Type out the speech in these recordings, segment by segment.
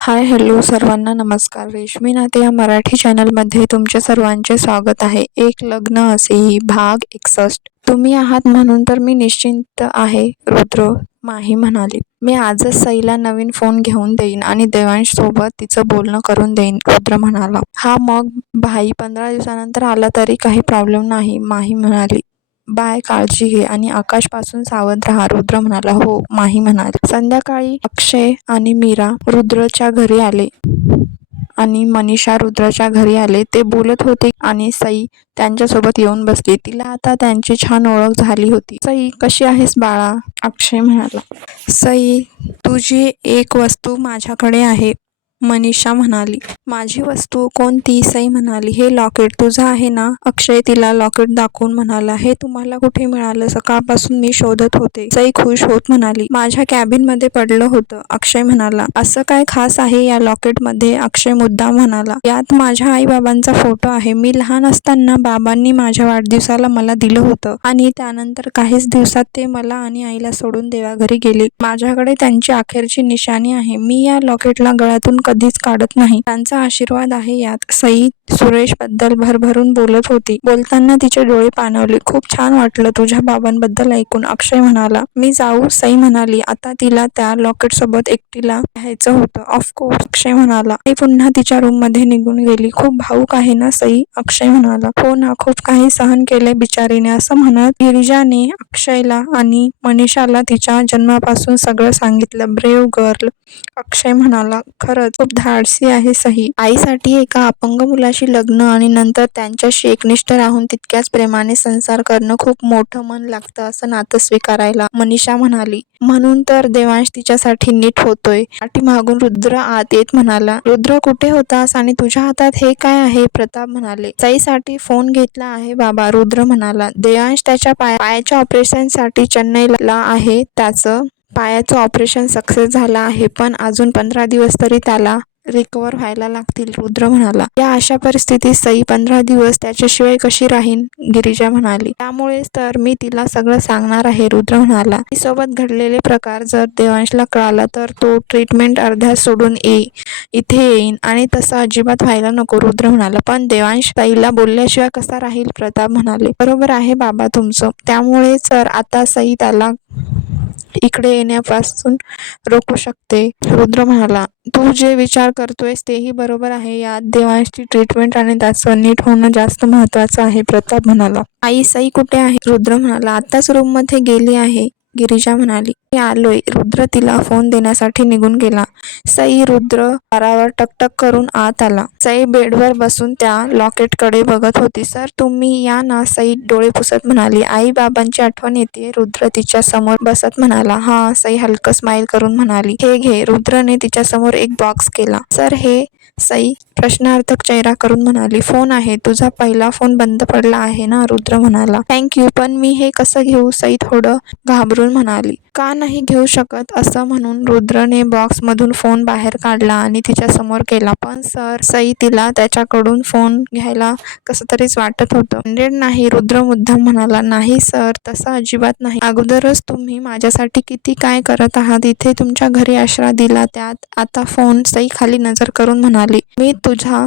Hi hello सर्वांना नमस्कार. रेशमी नाते या मराठी चॅनलमध्ये तुमच्या सर्वांचे स्वागत आहे. एक लग्न असेही भाग एकसष्ट. तुम्ही आहात म्हणून तर मी निश्चिंत आहे रुद्र माही म्हणाली. मी आजच सईला नवीन फोन घेऊन देईन आणि देवांश सोबत तिचं बोलणं करून देईन रुद्र म्हणाला. हा मग भाई पंधरा दिवसानंतर आला तरी काही प्रॉब्लेम नाही माही म्हणाली. बाय काळजी घे आणि आकाशपासून सावध राहा रुद्र म्हणाला हो माही म्हणाली. संध्याकाळी अक्षय आणि मीरा रुद्रच्या घरी आले. आणि मनीषा रुद्रच्या घरी आले. ते बोलत होते आणि सई त्यांच्यासोबत येऊन बसली. तिला आता त्यांची छान ओळख झाली होती. सई कशी आहेस बाळा? अक्षय म्हणाला. सई तुझी एक वस्तू माझ्याकडे आहे. मनीषा म्हणाली माझी वस्तू कोणती? सई म्हणाली हे लॉकेट तुझं आहे ना? अक्षय तिला लॉकेट दाखवून म्हणाला हे तुम्हाला कुठे मिळालं? सकाळपासून मी शोधत होते. सई खुश होत म्हणाली माझ्या कॅबिनमध्ये पडलं होतं. अक्षय म्हणाला असं काय खास आहे या लॉकेटमध्ये अक्षय मुद्दा म्हणाला यात माझ्या आई बाबांचा फोटो आहे. मी लहान असताना बाबांनी माझ्या वाढदिवसाला मला दिलं होतं आणि त्यानंतर काहीच दिवसात ते मला आणि आईला सोडून देवाघरी गेले. माझ्याकडे त्यांची अखेरची निशाणी आहे. मी या लॉकेटला गळ्यातून कधीच काढत नाही. त्यांचा आशीर्वाद आहे यात. सई सुरेशबद्दल भरभरून बोलत होती. बोलताना तिचे डोळे पाणवले. खूप छान वाटलं तुझ्या बाबांबद्दल ऐकून अक्षय म्हणाला. मी जाऊ सई म्हणाली. आता तिला त्या लॉकेट सोबत एकटीला घ्यायचं होतं. ऑफकोर्स अक्षय म्हणाला. आई पुन्हा तिच्या रूममध्ये निघून गेली. खूप भाऊक आहे ना सई? अक्षय म्हणाला. हो ना खूप काही सहन केले बिचारीने असं म्हणत गिरिजाने अक्षयला आणि मनीषाला तिच्या जन्मापासून सगळं सांगितलं. ब्रेव गर्ल अक्षय म्हणाला. खरंच खूप धाडसी आहे सही आईसाठी एका अपंग मुलाशी लग्न आणि नंतर त्यांच्याशी एकनिष्ठ राहून तितक्याच प्रेमाने संसार करणं खूप मोठं मन लागतं असं नातं स्वीकारायला मनीषा म्हणाली. म्हणून तर देवांश तिच्यासाठी नीट होतोय. मागून रुद्र आत येत म्हणाला रुद्र कुठे होतास आणि तुझ्या हातात हे काय आहे? प्रताप म्हणाले. साईसाठी फोन घेतला आहे बाबा रुद्र म्हणाला. देवांश त्याच्या पाय पायाच्या ऑपरेशनसाठी चेन्नईला आहे त्याचं. पायाचं ऑपरेशन सक्सेस झालं आहे पण अजून पंधरा दिवस तरी त्याला रिकवर व्हायला लागतील रुद्र म्हणाला. या अशा परिस्थितीत सई पंधरा दिवस त्याच्याशिवाय कशी राहीन? गिरिजा म्हणाली. त्यामुळेच तर मी तिला सगळं सांगणार आहे रुद्र म्हणाला. सोबत घडलेले प्रकार जर देवांशला कळाला तर तो ट्रीटमेंट अर्ध्या सोडून ये इथे येईन आणि तसं अजिबात व्हायला नको रुद्र म्हणाला. पण देवांश ताईला बोलल्याशिवाय कसा राहील? प्रताप म्हणाले. बरोबर आहे बाबा तुमचं. त्यामुळे तर आता सई त्याला इकडे येण्यापासून रोखू शकते. रुद्र म्हणाला तू जे विचार करतोयस तेही बरोबर आहे. यात देवांशची ट्रीटमेंट आणि त्याचं नीट होणं जास्त महत्वाचं आहे प्रताप म्हणाला. आई सई कुठे आहे? रुद्र म्हणाला आताच रूममध्ये गेली आहे. गिरिजा म्हणाली. मी आलोय. रुद्र तिला फोन देण्यासाठी निघून गेला. सई रुद्र दारावर टकटक करून आत आला. सई बेडवर बसून त्या लॉकेटकडे बघत होती. सर तुम्ही या ना सई डोळे पुसत म्हणाली. आई बाबांची आठवण येते रुद्र तिच्या समोर बसत म्हणाला. हा सई हलकं स्माईल करून म्हणाली. हे घे रुद्रने तिच्या समोर एक बॉक्स केला. सर हे सई प्रश्नार्थक चेहरा करून म्हणाली. फोन आहे. तुझा पहिला फोन बंद पडला आहे ना रुद्र म्हणाला. थँक्यू पण मी हे कसं घेऊ? सई थोडं घाबरून म्हणाली का नाही घेऊ शकत? असं म्हणून रुद्रने बॉक्समधून फोन बाहेर काढला आणि तिच्यासमोर केला. पण सर सई तिला त्याच्याकडून फोन घ्यायला कसं तरीच वाटत होतं. हंड्रेड नाही रुद्र मुद्दाम म्हणाला. नाही सर तसं अजिबात नाही. अगोदरच तुम्ही माझ्यासाठी किती काय करत आहात इथे तुमच्या घरी आश्रा दिला त्यात आता फोन सई खाली नजर करून म्हणाली मी तुझा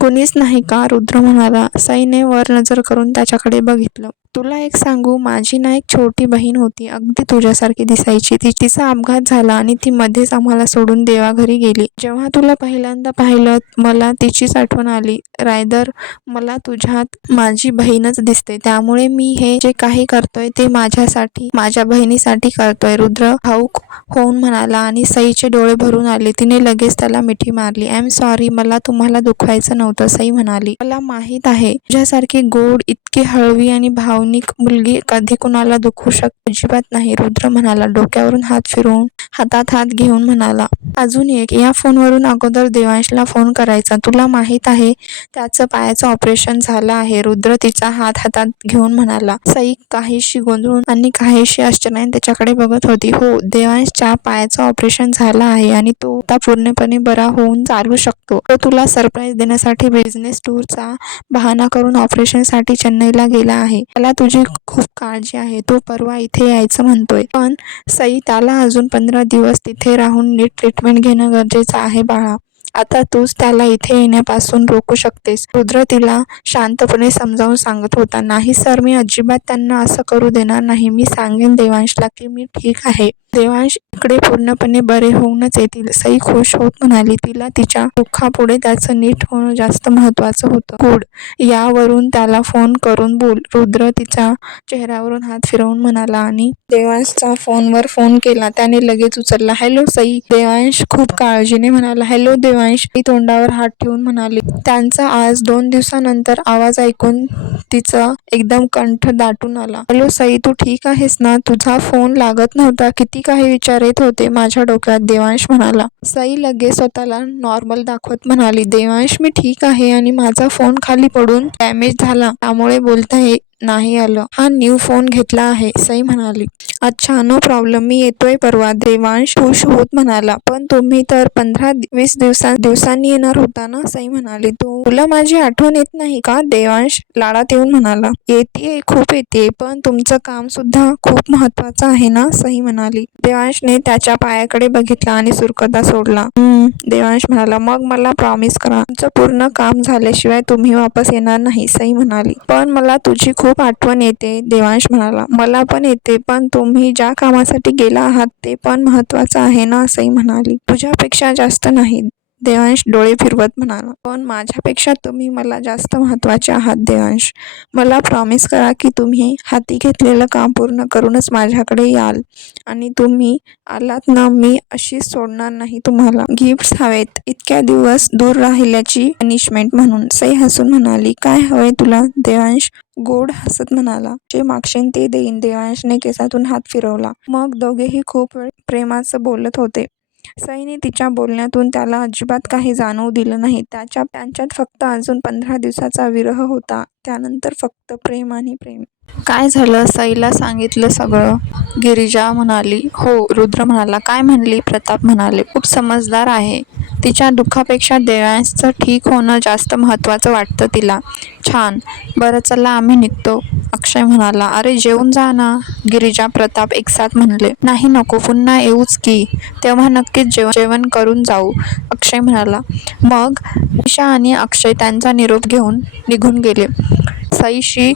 कुणीच नाही का? रुद्र म्हणाला. सईने वर नजर करून त्याच्याकडे बघितलं. तुला एक सांगू माझी ना एक छोटी बहीण होती. अगदी तुझ्यासारखी दिसायची. ती तिचा अपघात झाला आणि ती मध्येच आम्हाला सोडून देवाघरी गेली. जेव्हा तुला पहिल्यांदा पाहिलं मला तिचीच आठवण आली. रायदर मला तुझ्यात माझी बहीणच दिसते. त्यामुळे मी हे जे काही करतोय ते माझ्यासाठी माझ्या बहिणीसाठी करतोय. रुद्र भाऊक होऊन म्हणाला आणि सईचे डोळे भरून आले. तिने लगेच त्याला मिठी मारली. आय एम सॉरी मला तुम्हाला दुखवायचं नव्हतं सई म्हणाली. मला माहीत आहे तुझ्यासारखी गोड इतकी हळवी आणि भावनिक मुलगी कधी कुणाला दुखू शकते अजिबात नाही रुद्र म्हणाला डोक्यावरून हात फिरवून हातात हात घेऊन म्हणाला. अजून एक या फोनवरून अगोदर देवांशला फोन करायचा. तुला माहीत आहे त्याचं पायाचं ऑपरेशन झालं आहे. रुद्र तिचा हात हातात घेऊन म्हणाला. सई काहीशी गोंधळून आणि काहीशी आश्चर्याने त्याच्याकडे बघत होती. हो देवांशच्या पायाचं ऑपरेशन झालं आहे आणि तो आता पूर्णपणे बरा होऊन चालू शकतो. तो तुला सरप्राईज देण्या करण्यासाठी बिझनेस टूरचा बहाणा करून ऑपरेशनसाठी चेन्नईला गेला आहे. त्याला तुझी खूप काळजी आहे. तो परवा इथे यायचं म्हणतोय. पण सई त्याला अजून पंधरा दिवस तिथे राहून नीट ट्रीटमेंट घेणं गरजेचं आहे बाळा. आता तूच त्याला इथे येण्यापासून रोखू शकतेस. रुद्र तिला शांतपणे समजावून सांगत होता नाही सर मी अजिबात त्यांना असं करू देणार नाही. मी सांगेन देवांशला की मी ठीक आहे. देवांश इकडे पूर्णपणे बरे होऊनच येतील. सई खुश होत म्हणाली तिला तिच्या दुःखापुढे त्याचं नीट होणं जास्त महत्वाचं होतं. गुड यावरून त्याला फोन करून बोल. रुद्र तिच्या चेहऱ्यावरून हात फिरवून म्हणाला आणि देवांशचा फोनवर फोन केला. त्याने लगेच उचलला हॅलो सई. देवांश खूप काळजीने म्हणाला हॅलो देवांश. हिमांश तोंडावर हात ठेवून म्हणाली. त्यांचा आज दोन दिवसानंतर आवाज ऐकून तिचा एकदम कंठ दाटून आला. हॅलो सई तू ठीक आहेस ना? तुझा फोन लागत नव्हता. किती काही विचार येत होते माझ्या डोक्यात देवांश म्हणाला. सई लगेच स्वतःला नॉर्मल दाखवत म्हणाली. देवांश मी ठीक आहे आणि माझा फोन खाली पडून डॅमेज झाला. त्यामुळे बोलता नाही आलं. हा न्यू फोन घेतला आहे सई म्हणाली. अच्छा नो प्रॉब्लेम मी येतोय परवा. देवांश खुश होत म्हणाला. पण तुम्ही तर पंधरा वीस दिवसा दिवसांनी येणार होता ना सई म्हणाली. तू तुला माझी आठवण येत नाही का? देवांश लाडात येऊन म्हणाला. येते खूप येते पण तुमचं काम सुद्धा खूप महत्वाचं आहे ना सई म्हणाली. देवांशने त्याच्या पायाकडे बघितला आणि सुरकता सोडला. देवांश म्हणाला मग मला प्रॉमिस करा. तुमचं पूर्ण काम झाल्याशिवाय तुम्ही वापस येणार नाही सई म्हणाली. पण मला तुझी खूप आठवण येते देवांश म्हणाला. मला पण येते पण तुम्ही ज्या कामासाठी गेला आहात ते पण महत्वाचं आहे ना असंही म्हणाली. तुझ्यापेक्षा जास्त नाही. देवांश डोळे फिरवत म्हणाला. पण माझ्यापेक्षा तुम्ही मला जास्त महत्त्वाचे आहात देवांश. मला प्रॉमिस करा की तुम्ही हाती घेतलेलं काम पूर्ण करूनच माझ्याकडे याल. आणि तुम्ही आलात ना मी अशीच सोडणार नाही तुम्हाला. गिफ्ट्स हवेत. इतक्या दिवस दूर राहिल्याची पनिशमेंट म्हणून. सई हसून म्हणाली काय हवे तुला देवांश? गोड हसत म्हणाला. जे मागशील ते देईन देवांशने केसातून हात फिरवला. मग दोघेही खूप वेळ प्रेमाचं बोलत होते. सईने तिच्या बोलण्यातून त्याला अजिबात काही जाणवू दिलं नाही. त्याच्या त्यांच्यात फक्त अजून पंधरा दिवसाचा विरह होता. त्यानंतर फक्त प्रेम आणि प्रेम. काय झालं? सईला सांगितलं सगळं. गिरिजा म्हणाली हो रुद्र म्हणाला काय म्हणली? प्रताप म्हणाले खूप समजदार आहे. तिच्या दुःखापेक्षा देवांचं ठीक होणं जास्त महत्त्वाचं वाटतं तिला. छान. बरं चला आम्ही निघतो. अक्षय म्हणाला अरे जेवून जा ना. गिरिजा प्रताप एकसाथ म्हणले नाही नको पुन्हा येऊच की. तेव्हा नक्कीच जेवण जेवण करून जाऊ. अक्षय म्हणाला मग? ईशा आणि अक्षय त्यांचा निरोप घेऊन निघून गेले. सईशी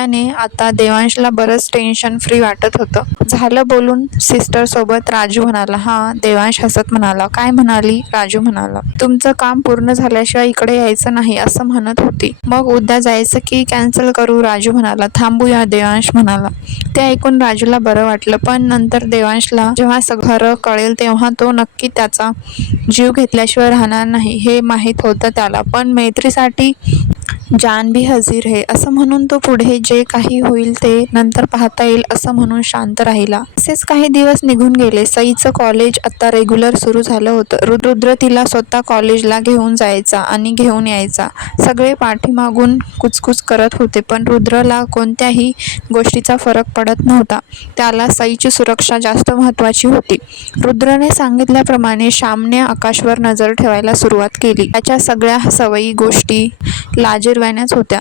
बोलल्याने आता देवांशला बरंच टेन्शन फ्री वाटत होतं. झालं बोलून सिस्टर सोबत राजू म्हणाला हा देवांश हसत म्हणाला. काय म्हणाली? राजू म्हणाला तुमचं काम पूर्ण झाल्याशिवाय इकडे यायचं नाही असं म्हणत होती. मग उद्या जायचं की कॅन्सल करू? राजू म्हणाला थांबूया देवांश म्हणाला. ते ऐकून राजूला बरं वाटलं पण नंतर देवांशला जेव्हा सगळं कळेल तेव्हा तो नक्की त्याचा जीव घेतल्याशिवाय राहणार नाही हे माहीत होतं त्याला. पण मैत्रीसाठी जान भी हजीर है असं म्हणून तो पुढे जे काही होईल ते नंतर पाहता येईल असं म्हणून शांत राहिला. असेच काही दिवस निघून गेले. सईचं कॉलेज आता रेग्युलर सुरू झालं होतं. रुद्र तिला स्वतः कॉलेजला घेऊन जायचा आणि घेऊन यायचा. सगळे पाठीमागून कुचकुच करत होते पण रुद्रला कोणत्याही गोष्टीचा फरक पडत नव्हता. त्याला सईची सुरक्षा जास्त महत्त्वाची होती. रुद्रने सांगितल्याप्रमाणे श्यामने आकाशवर नजर ठेवायला सुरुवात केली. त्याच्या सगळ्या सवयी गोष्टी लाजिरवाण्याच होत्या.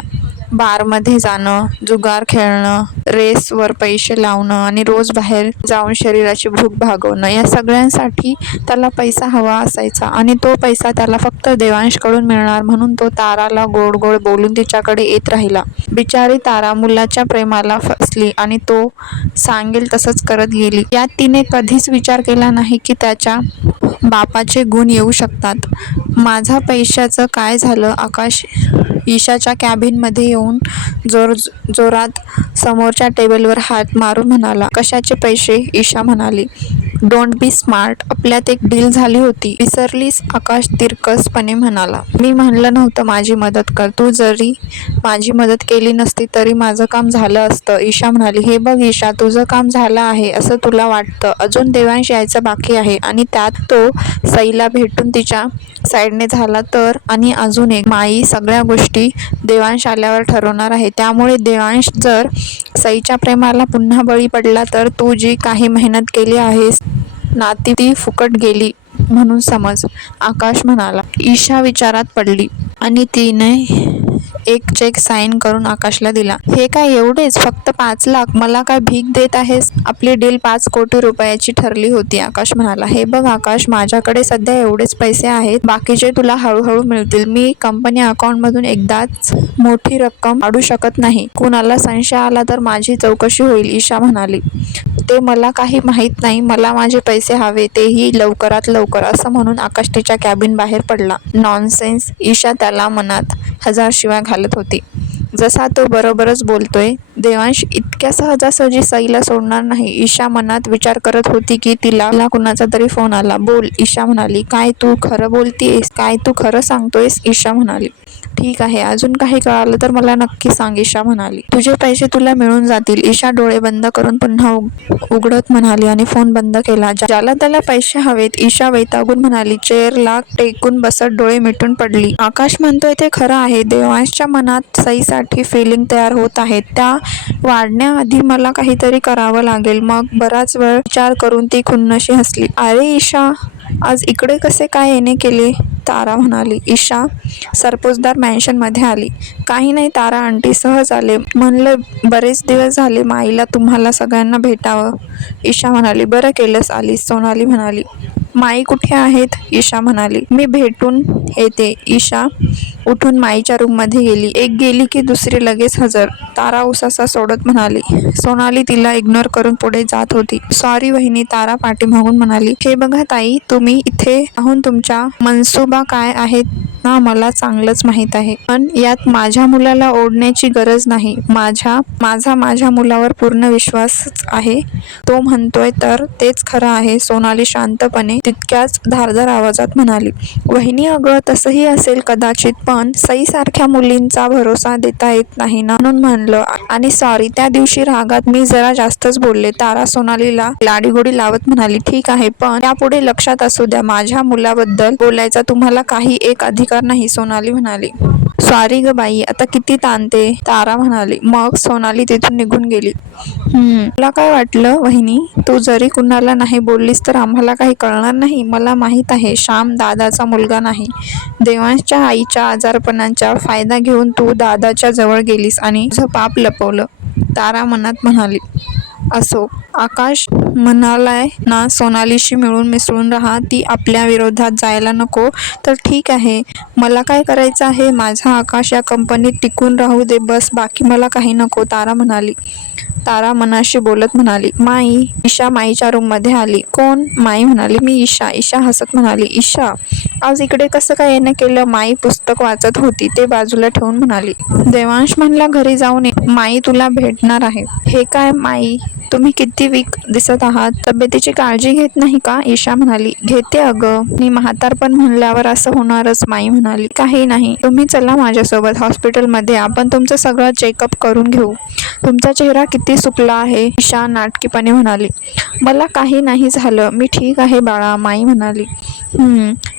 बारमध्ये जाणं जुगार खेळणं रेसवर पैसे लावणं आणि रोज बाहेर जाऊन शरीराची भूक भागवणं या सगळ्यांसाठी त्याला पैसा हवा असायचा आणि तो पैसा त्याला फक्त देवांशकडून मिळणार म्हणून तो ताराला गोड गोड बोलून तिच्याकडे येत राहिला. बिचारी तारा मुलाच्या प्रेमाला फसली आणि तो सांगेल तसंच करत गेली. यात तिने कधीच विचार केला नाही की त्याच्या बापाचे गुण येऊ शकतात. माझा पैशाचं काय झालं? आकाश ईशाच्या कॅबिनमध्ये येऊन जोर जोरात समोरच्या टेबलवर हात मारून म्हणाला कशाचे पैसे? ईशा म्हणाली डोंट बी स्मार्ट आपल्यात एक डील झाली होती. विसरलीस आकाश तिरकसपणे म्हणाला मी म्हणलं नव्हतं माझी मदत कर. तू जरी माझी मदत केली नसती तरी माझं काम झालं असतं. ईशा म्हणाली हे बघ ईशा तुझं काम झालं आहे असं तुला वाटतं. अजून देवांश यायचं बाकी आहे आणि त्यात तो सईला भेटून तिच्या साईडने झाला तर आणि अजून एक माई सगळ्या गोष्टी देवांश आल्यावर ठरवणार आहे. त्यामुळे देवांश जर सईच्या प्रेमाला पुन्हा बळी पडला तर तू जी काही मेहनत केली आहेस नाती ती फुकट गेली म्हणून समज. आकाश म्हणाला ईशा विचारात पडली. आणि तिने एक चेक साईन करून आकाशला दिला. हे काय एवढेच? फक्त पाच लाख? मला काय भीक देत आहेस? आपली डील पाच कोटी रुपयाची ठरली होती आकाश म्हणाला. हे बघ आकाश माझ्याकडे सध्या एवढेच पैसे आहेत. बाकीचे तुला हळूहळू मिळतील. मी कंपनी अकाउंट मधून एकदाच मोठी रक्कम काढू शकत नाही. कुणाला संशय आला तर माझी चौकशी होईल ईशा म्हणाली. ते मला काही माहीत नाही. मला माझे पैसे हवे. तेही लवकरात लवकर असं म्हणून आकाश तिच्या कॅबिन बाहेर पडला. नॉनसेन्स ईशा त्याला मनात हजार शिवाय घालत होती. जसा तो बरोबरच बोलतोय देवांश इतक्या सहजासहजी साईला सोडणार नाही. ईशा मनात विचार करत होती की तिला कुणाचा तरी फोन आला. बोल ईशा म्हणाली. काय तू खरं बोलतीयस? काय तू खरं सांगतोयस? ईशा म्हणाली. ठीक आहे. अजून काही कळालं तर मला नक्की सांग ईशा म्हणाली. तुझे पैसे तुला मिळून जातील. ईशा डोळे बंद करून पुन्हा उघडत म्हणाली आणि फोन बंद केला. ज्याला त्याला पैसे हवेत ईशा वैतागून म्हणाली. चेअरला टेकून बसत डोळे मिटून पडली. आकाश म्हणतोय ते खरं आहे. देवांशच्या मनात सईसाठी फिलिंग तयार होत आहेत त्या वाढण्याआधी मला काहीतरी करावं लागेल. मग बराच वेळ विचार करून ती खुन्नशी हसली. अरे ईशा आज इकडे कसे काय येणे केले? तारा म्हणाली. ईशा सरपोजदार मॅन्शनमध्ये आली. काही नाही तारा आंटी सहज आले. म्हणलं बरेच दिवस झाले माईला तुम्हाला सगळ्यांना भेटावं. ईशा म्हणाली बरं केलंस आलीस. सोनाली म्हणाली माई कुठे आहेत? ईशा म्हणाली मी भेटून येते. ईशा उठून माईच्या रूममध्ये गेली. एक गेली की दुसरी लगेच हजर. तारा उसासा सोडत म्हणाली सोनाली तिला इग्नोर करून पुढे जात होती. सॉरी वहिनी तारा पाठीमागून म्हणाली हे बघा ताई तू तुम्ही इथे राहून तुमच्या मनसुबा काय आहेत? ना मला चांगलंच माहीत आहे. पण यात माझ्या मुलाला ओढण्याची गरज नाही. माझ्या माझा माझ्या मुलावर पूर्ण विश्वासच आहे. तो म्हणतोय तर तेच खरं आहे सोनाली शांतपणे तितक्याच धारदार आवाजात म्हणाली. वहिनी अगं तसंही असेल कदाचित पण सईसारख्या मुलींचा भरोसा देता येत नाही ना? म्हणून म्हणलं. आणि सॉरी त्या दिवशी रागात मी जरा जास्तच बोलले. तारा सोनालीला लाडीगोडी लावत म्हणाली. ठीक आहे पण त्यापुढे लक्षात असू द्या. माझ्या मुलाबद्दल बोलायचा तुम्हाला काही एक अधिक स्वीकार नाही सोनाली म्हणाली. सॉरी ग बाई आता किती ताणते तारा म्हणाली. मग सोनाली तिथून निघून गेली. तुला काय वाटलं वहिनी? तू जरी कुणाला नाही बोललीस तर आम्हाला काही कळणार नाही. मला माहीत आहे श्याम दादाचा मुलगा नाही. देवांशच्या आईच्या आजारपणाचा फायदा घेऊन तू दादाच्या जवळ गेलीस आणि तुझं पाप लपवलं. तारा मनात म्हणाली. असो. आकाश म्हणालाय ना सोनालीशी मिळून मिसळून राहा ती आपल्या विरोधात जायला नको. तर ठीक आहे. मला काय करायचं आहे? माझा आकाश या कंपनीत टिकून राहू दे बस. बाकी मला काही नको तारा म्हणाली. तारा मनाशी बोलत म्हणाली माई ईशा माईच्या रूममध्ये आली. कोण? माई म्हणाली. मी ईशा. ईशा हसत म्हणाली ईशा आज इकडे कसं काय येणं केलं? माई पुस्तक वाचत होती ते बाजूला ठेवून म्हणाली देवांश म्हणला घरी जाऊन ये माई तुला भेटणार आहे. हे काय माई? तुम्ही किती वीक दिसत आहात? तब्येतीची काळजी घेत नाही का? ईशा म्हणाली. घेते अगं. मी म्हातारपण म्हणल्यावर असं होणारच माई म्हणाली. काही नाही. तुम्ही चला माझ्यासोबत हॉस्पिटलमध्ये. आपण तुमचं सगळं चेकअप करून घेऊ. तुमचा चेहरा किती सुकला आहे? ईशा नाटकीपणे म्हणाली. मला काही नाही झालं. मी ठीक आहे बाळा माई म्हणाली.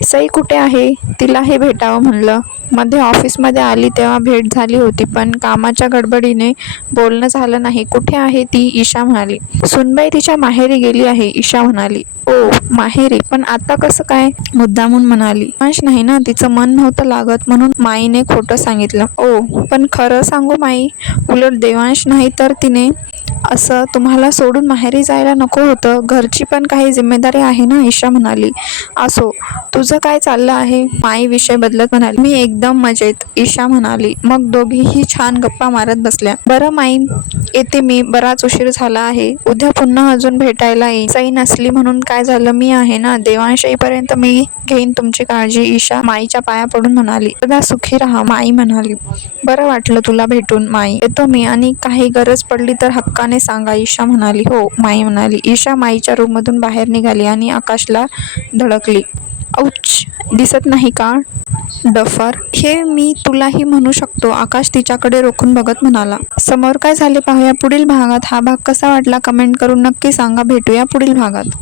सई कुठे आहे? तिला हे भेटावं म्हणलं. मध्ये ऑफिसमध्ये आली तेव्हा भेट झाली होती पण कामाच्या गडबडीने बोलणं झालं नाही. कुठे आहे ती? ईशा म्हणाली. सुनबाई तिच्या माहेरी गेली आहे ईशा म्हणाली. ओ माहेरी पण आता कसं काय? मुद्दामून म्हणाली. अंश नाही ना तिचं मन नव्हतं लागत म्हणून माईने खोटं सांगितलं. ओ पण खरं सांगू माई उलट देवांश नाही तर तिने असं तुम्हाला सोडून माहेरी जायला नको होतं. घरची पण काही जिम्मेदारी आहे ना ईशा म्हणाली. असो तुझं काय चाललं आहे? माई विषय बदलत म्हणाली. मी एकदम मजेत ईशा म्हणाली. मग दोघीही छान गप्पा मारत बसल्या. बरं माई येते मी. बराच उशीर झाला आहे. उद्या पुन्हा अजून भेटायला येईन. सई नसली म्हणून काय झालं? मी आहे ना. देवांश येईपर्यंत मी घेईन तुमची काळजी ईशा. माईच्या पाया पडून म्हणाली. सदा सुखी राहा माई म्हणाली. बरं वाटलं तुला भेटून माई. येतो मी. आणि काही गरज पडली तर हक्काने सांगा. ईशा म्हणाली हो. माई म्हणाली ईशा माईच्या रूममधून बाहेर निघाली आणि आकाशला धडकली. औच दिसत नाही का? डफर. हे मी तुलाही म्हणू शकतो. आकाश तिच्याकडे रोखून बघत म्हणाला समोर काय झाले पाहूया? पुढील भागात हा भाग कसा वाटला? कमेंट करून नक्की सांगा. भेटूया पुढील भागात.